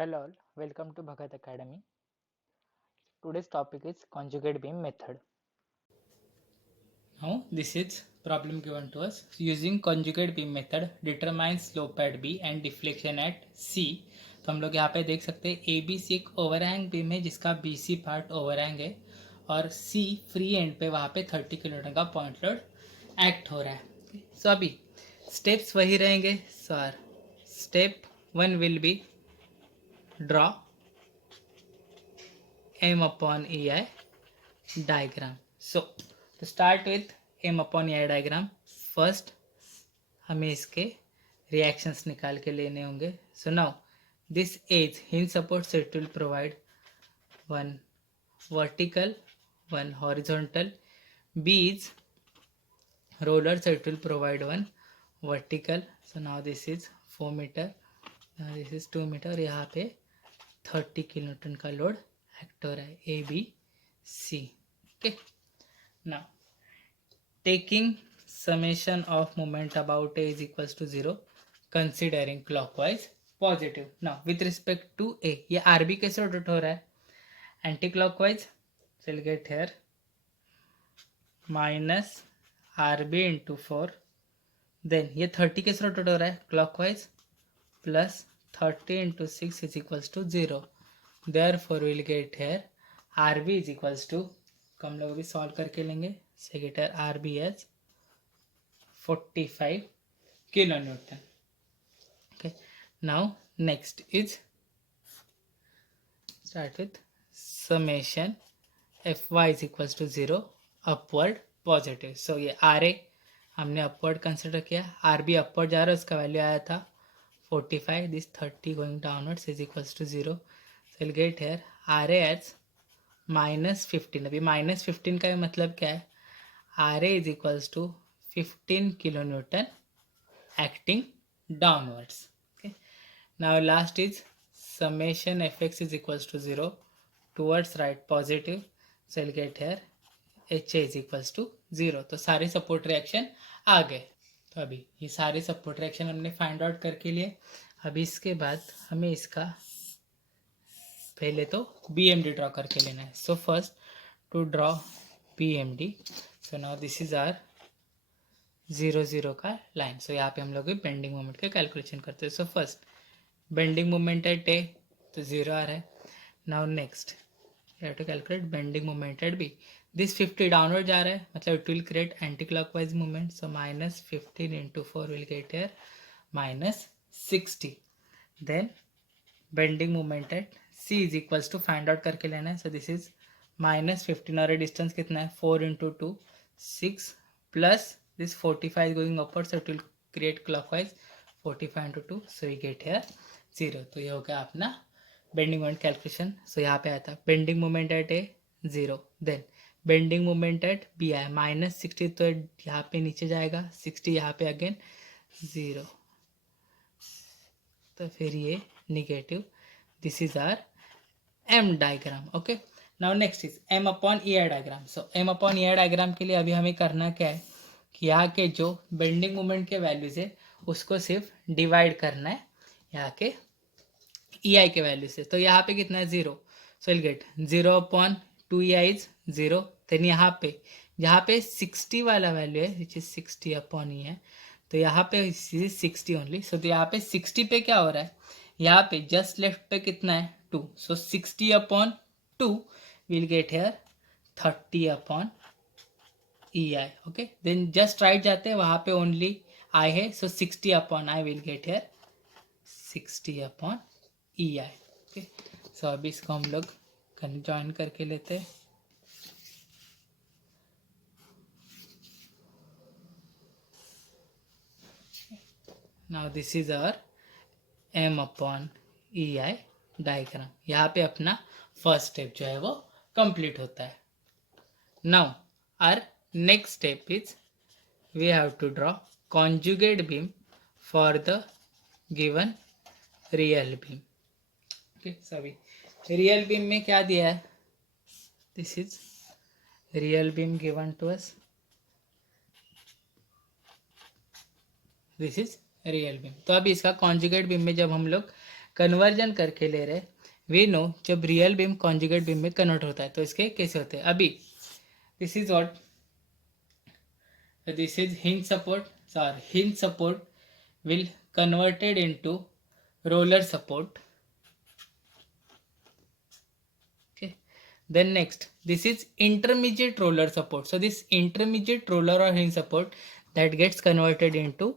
Hello all, welcome to Bhagat Academy. Today's topic is conjugate beam method. Now this is problem given to us. Using conjugate beam method determine slope at B and deflection at C. तो हम लोग यहाँ पे देख सकते हैं ABC एक overhang beam है जिसका BC पार्ट ओवरहैंग है और C फ्री एंड पे वहाँ पे 30 किलोमीटर का पॉइंट लोड एक्ट हो रहा है. सो अभी स्टेप्स वही रहेंगे sir. Step 1 will be draw M upon EI diagram. So to start with M upon EI diagram, first हमें इसके reactions निकाल के लेने होंगे. So now this edge hinge support set will provide one vertical, one horizontal. B is roller set will provide one vertical. So now this is 4 meter, now this is 2 meter. यहाँ पे 30 kilonewton का load act हो रहा है A B C. Okay, now taking summation of moment about A is equals to 0 considering clockwise positive. Now with respect to A ये R B कैसे rotate हो रहा है anti clockwise. Will get here minus R B into 4. Then ये 30 कैसे rotate हो रहा है clockwise plus 30 into 6 is equals to 0. Therefore we'll get here RB is equals to, हम लोग भी सॉल्व करके लेंगे. से gate here RB as 45 kilonewton. Okay, now next is start with summation Fy is equals to 0 upward positive. So ये RA हमने upward consider किया, RB upward जा रहा है, उसका वैल्यू आया था 45. this 30 going downwards is equals to 0. So we'll get here RA as minus 15. अभी minus 15 का मतलब क्या है, RA is equals to 15 kilonewton acting downwards. Okay, now last is summation Fx is equals to 0 towards right positive. So we'll get here HA is equals to 0. तो सारे support reaction आ गए. तो अभी ये सारे सपोर्ट रिएक्शन हमने find out करके लिए. अभी इसके बाद हमें इसका पहले तो BMD ड्रॉ करके लेना है. So first to draw BMD. So now this is R 0 0 का लाइन. सो यहाँ पे हम लोग बेंडिंग मोमेंट का कैलकुलेशन करते हैं. So first bending moment at A तो 0 आ रहा है. Now next you have to calculate bending moment at B. This 50 downward जा रहा है मतलब it will create anti-clockwise movement. So minus 15 into 4 will get here minus 60. Then bending moment at C is equals to find out करके लेना है. So this is minus 15 और distance कितना है 4 into 2 6 plus this 45 is going upward, so it will create clockwise 45 into 2. So we get here 0. तो ये हो गया अपना बेंडिंग मोमेंट कैलकुलेशन. सो यहाँ पे आया था bending moment at A 0. Then bending moment at B आया माइनस 60. तो यहाँ पे नीचे जाएगा 60, यहाँ पे अगेन 0. तो फिर ये negative. This is R M diagram. Okay, now next is M upon E I diagram. So M upon E I diagram के लिए अभी हमें करना क्या है कि यहाँ के जो बेंडिंग मोमेंट के वैल्यूज है उसको सिर्फ डिवाइड करना है यहाँ के ई आई के वैल्यू से. तो यहाँ पे कितना है 0. So will get 0 upon 2 E I is 0. Then यहाँ पे 60 वाला वैल्यू है विच इज 60 अपॉन ई है. तो यहाँ पे 60 ओनली. सो तो यहाँ पे 60 पे क्या हो रहा है, यहाँ पे जस्ट लेफ्ट पे कितना है 2. So 60 upon 2 will get here 30 upon E I. Okay, then just right जाते हैं वहाँ पे ओनली आई है. So 60 upon I will get here 60 upon E I. Okay, so अभी इसको हम लोग ज्वाइन करके लेते हैं. Now this is our M upon E I diagram. यहाँ पे अपना फर्स्ट स्टेप जो है वो कंप्लीट होता है. Now our next step is we have to draw conjugate beam for the given real beam. Okay, सभी रियल बीम में क्या दिया है, this is real beam given to us. This is real beam. तो अभी इसका कॉन्जुगेट बीम में जब हम लोग कन्वर्जन करके ले रहे, वी नो जब रियल बीम कॉन्जुगेट बीम में कन्वर्ट होता है तो इसके कैसे होते हैं. अभी this is what, this is hinge support, sorry hinge support will converted into roller support. Okay, then next this is intermediate roller support. So this intermediate roller or hinge support that gets converted into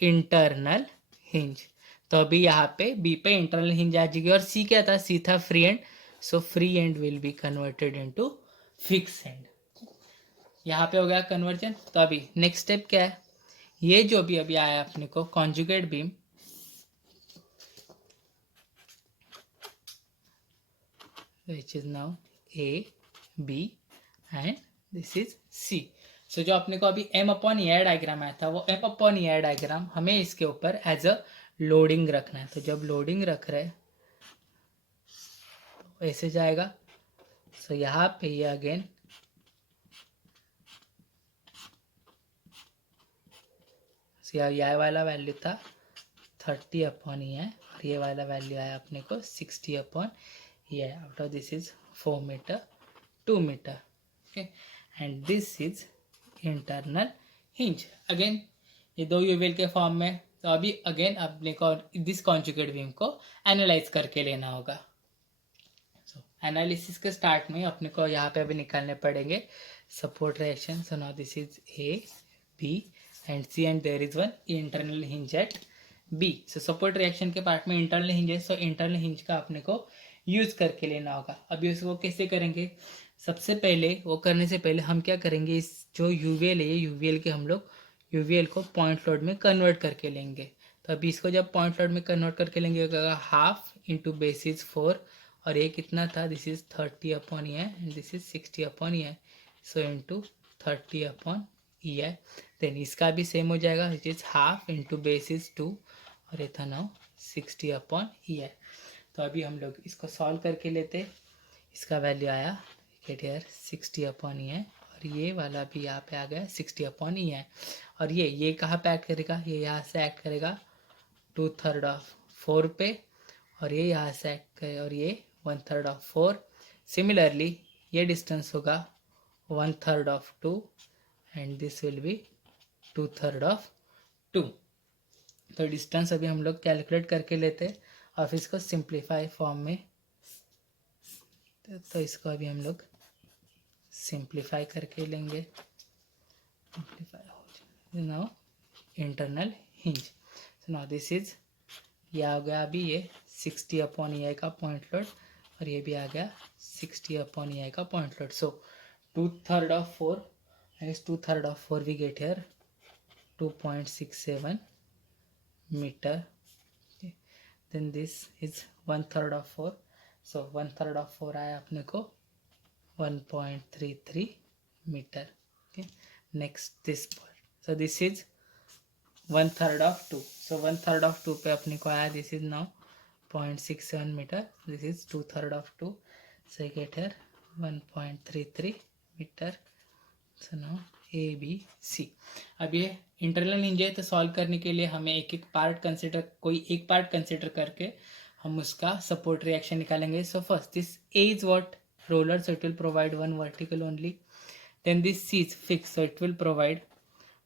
internal hinge. तो अभी यहाँ पे B पे internal hinge आ जाएगी और सी क्या था, सी था free and. So free and will be converted into fix and. यहाँ पे हो गया कन्वर्जन. तो अभी नेक्स्ट स्टेप क्या है, ये जो भी अभी आया अपने को conjugate beam, which is now A, B and this is C. So जो अपने को अभी M अपॉन E डायग्राम आया था, वो M अपॉन E डायग्राम हमें इसके ऊपर एज अ लोडिंग रखना है. तो जब लोडिंग रख रहे तो ऐसे जाएगा. सो यहाँ पे ये अगेन ये वाला वैल्यू था 30 अपॉन ई है और ये वाला वैल्यू आया अपने को 60 अपॉन ई है. After this is 4 metre 2 metre. Okay, and this is internal hinge. Again ये दो यूवेल के फॉर्म में. तो अभी अगेन अपने को दिस कॉन्जुगेट बीम को एनालाइज करके लेना होगा. सो एनालिसिस के स्टार्ट में अपने को यहाँ पे अभी निकालने पड़ेंगे support reaction. So now this is A B and C and there is one internal hinge at B. So support reaction के पार्ट में internal hinge है. So internal hinge का अपने को यूज करके लेना होगा. अभी उसको कैसे करेंगे, सबसे पहले वो करने से पहले हम क्या करेंगे, इस जो यूवीएल है यूवीएल के हम लोग यूवीएल को पॉइंट लोड में कन्वर्ट करके लेंगे. तो अभी इसको जब पॉइंट लोड में कन्वर्ट करके लेंगे हाफ इंटू बेसिस 4 और ये कितना था, दिस इज 30 अपॉन ई है and this is 60 upon E है. सो इंटू 30 अपॉन ई है. देन इसका भी सेम हो जाएगा which is half into basis 2 और ये था नाउ 60 अपॉन ई है. तो अभी हम लोग इसको सॉल्व करके लेते. इसका वैल्यू आया गेट हियर 60 अपॉन ई है और ये वाला भी यहाँ पे आ गया 60 अपॉन ई है. और ये कहाँ पे एक्ट करेगा, ये यहाँ से एक्ट करेगा 2/3 ऑफ 4 पे और ये यहाँ से एक्ट करे और ये 1/3 ऑफ 4. सिमिलरली ये डिस्टेंस होगा 1/3 of 2 and this will be 2/3 of 2. तो डिस्टेंस अभी हम लोग कैलकुलेट करके लेते और फिर इसको सिंप्लीफाई फॉर्म में. तो इसको अभी हम लोग सिंप्लीफाई करके लेंगे. Now internal hinge. So now this is ये आ गया अभी ये 60 अपॉन ई आई का पॉइंट लोड और ये भी आ गया 60 अपॉन ई आई का point load. So 2/3 of 4 is 2/3 of 4 we get here 2.67 meter. Okay. Then this is 1/3 of 4. So 1/3 of 4 आया अपने को 1.33 meter. Okay. Next this part. So this is 1/3 of 2. So 1/3 of 2 पे अपने को आया this is now 0.67 meter. This is 2/3 of 2. So I get here 1.33 meter. So now A B C. अब ये internal hinge है तो सॉल्व करने के लिए हमें एक पार्ट कंसिडर करके हम उसका सपोर्ट रिएक्शन निकालेंगे. So first this A is what roller, so it will provide one vertical only. Then this C is fix, so it will provide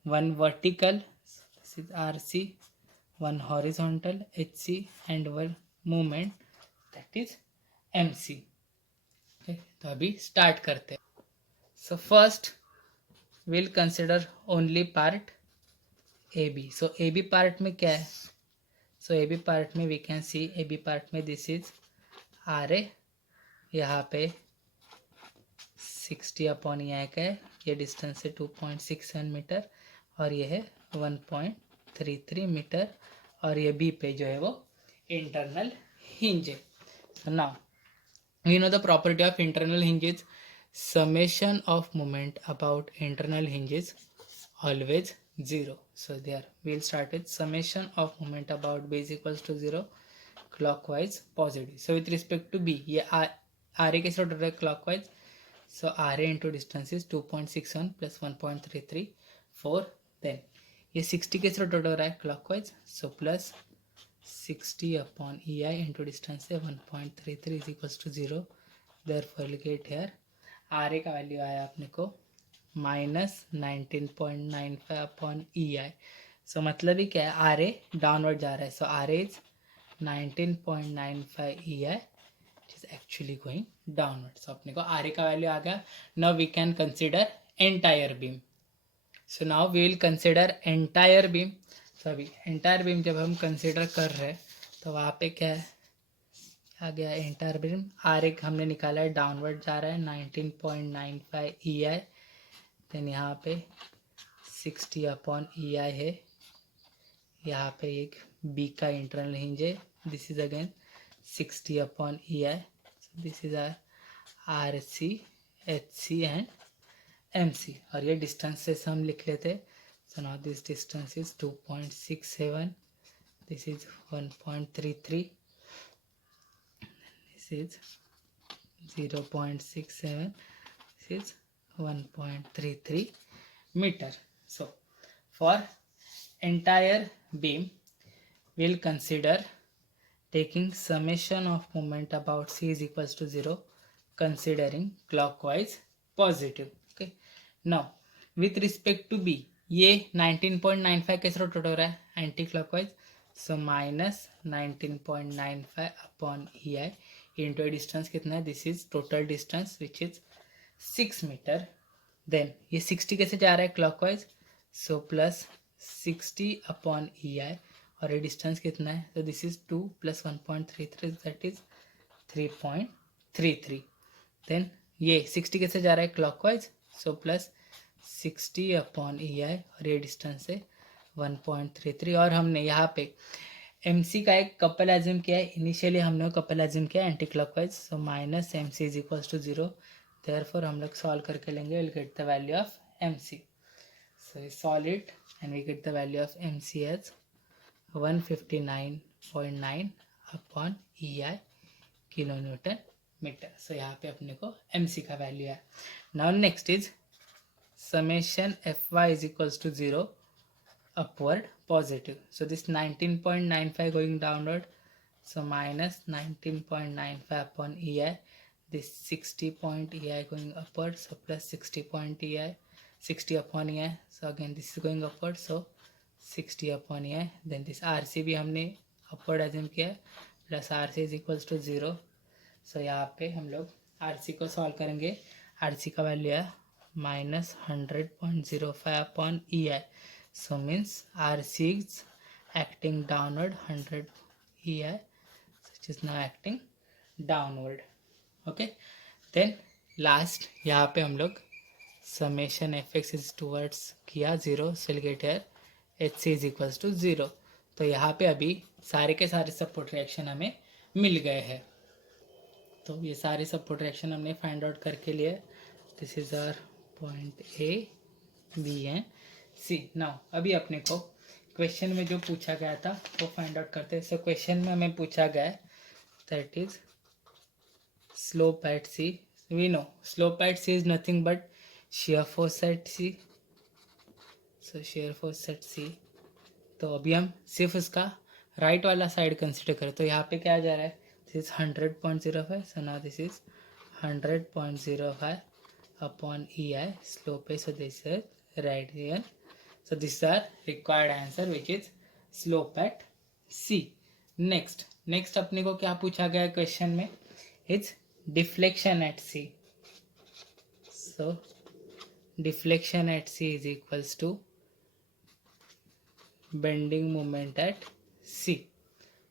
one vertical, this is R C, one horizontal H C and one movement that is M C. तो अभी start करते हैं. So first we'll consider only part AB. So AB part में क्या है, so AB part में we can see AB part में this is RA, यहाँ पे 60 अपॉन ई का है, ये डिस्टेंस है 2.67 मीटर और ये है 1.33 मीटर और ये B पे जो है वो इंटरनल हिंज है. So now we know the property of internal hinges. Summation of moment about internal hinges always 0. So there we'll start with summation of moment about B is equals to 0 clockwise positive. So with respect to B, ये RA कैसे order है clockwise. So RA into distance is 2.61 plus 1.334. Then ये 60 कैसे order है clockwise. So plus 60 upon E I into distance है 1.33 is equals to 0. Therefore will get here R A का value आया अपने को -19.95 अपॉन ई आई. सो मतलब ही क्या है, आर ए डाउनवर्ड जा रहा है. So R A is 19.95 E I is actually going downward. So अपने को आर ए का वैल्यू आ गया. Now we can consider entire beam. So now we will consider entire beam. तो अभी एंटायर बीम जब हम कंसिडर कर रहे हैं तो वहाँ पे क्या है, आ गया एंटायर बीम. आर एक हमने निकाला है, डाउनवर्ड जा रहा है 19.95 ई आई. देन यहाँ पे 60 अपॉन ई आई है. यहाँ पे एक बी का इंटरनल हिंज है. This is again 60 upon E I. This is R C, H C and M C. और ये डिस्टेंसेस हम लिख लेते. So now this distance is 2.67. This is 1.33. This is 0.67. this is 1.33 meter. So for entire beam we'll consider taking summation of moment about c is equals to 0 considering clockwise positive. Okay, now with respect to b ये 19.95 कैसे rotate हो रहा है, anti clockwise. So -19.95 upon E I into distance कितना है, this is total distance which is 6 metre. Then ये 60 कैसे जा रहा है clockwise. So plus 60 upon E I और ये डिस्टेंस कितना है, तो this is 2 plus 1.33 that is 3.33. Then ये 60 कैसे जा रहा है clockwise. So plus 60 upon E I और ये डिस्टेंस है 1.33. और हमने यहाँ पे एम सी का एक कपल एज्यूम किया है. इनिशियली हमने कपल एज्यूम किया anti clockwise. So minus M C is equals to 0. Therefore हम लोग सॉल्व करके लेंगे, will get the value of M C. So solve it and we get the value of M C as 159.9 upon E I kilo newton metre. So यहाँ पे अपने को M C का value है. Now next is summation fy is equals to 0 upward positive. So this 19.95 going downward, so minus 19.95 upon ei. This 60 point ei going upward, so plus 60 point ei, 60 upon ei. So again this is going upward, so 60 upon ei. Then this rc भी हमने upward assume किया है, plus rc is equals to 0. So यहाँ पे हम लोग rc को solve करेंगे. rc का वैल्यू है -100.05 upon ei. So means RC is acting downward 100 ei, which is now acting downward. Okay, then last यहाँ पे हम लोग summation fx is towards किया 0, so we'll get here hc is equals to 0. तो यहाँ पे अभी सारे के सारे सपोर्ट रिएक्शन हमें मिल गए हैं. तो ये सारे सपोर्ट रिएक्शन हमने फाइंड आउट करके लिए. This is our point A, B and C. Now अभी अपने को क्वेश्चन में जो पूछा गया था वो फाइंड आउट करते हैं. सो क्वेश्चन में हमें पूछा गया है that is slope at C. We know slope at C is nothing but shear force at C. So shear force at C. तो अभी हम सिर्फ उसका राइट वाला साइड कंसिडर करें तो यहाँ पे क्या आ जा रहा है, this is 100.05. So now this is 100.05 upon ei slope. So this is right here. So this is our required answer which is slope at c. next अपने को क्या पूछा गया क्वेश्चन में, is deflection at c. so deflection at c is equals to bending moment at c.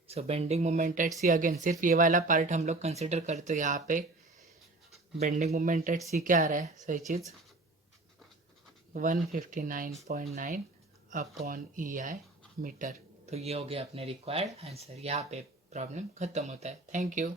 so bending moment at c again सिर्फ ये वाला part हम लोग कंसिडर करते. तो यहाँ पे बेंडिंग मोमेंट एट सी क्या आ रहा है, so it is 159.9 upon E I metre. तो ये हो गया अपने रिक्वायर्ड आंसर. यहाँ पे प्रॉब्लम खत्म होता है. Thank you.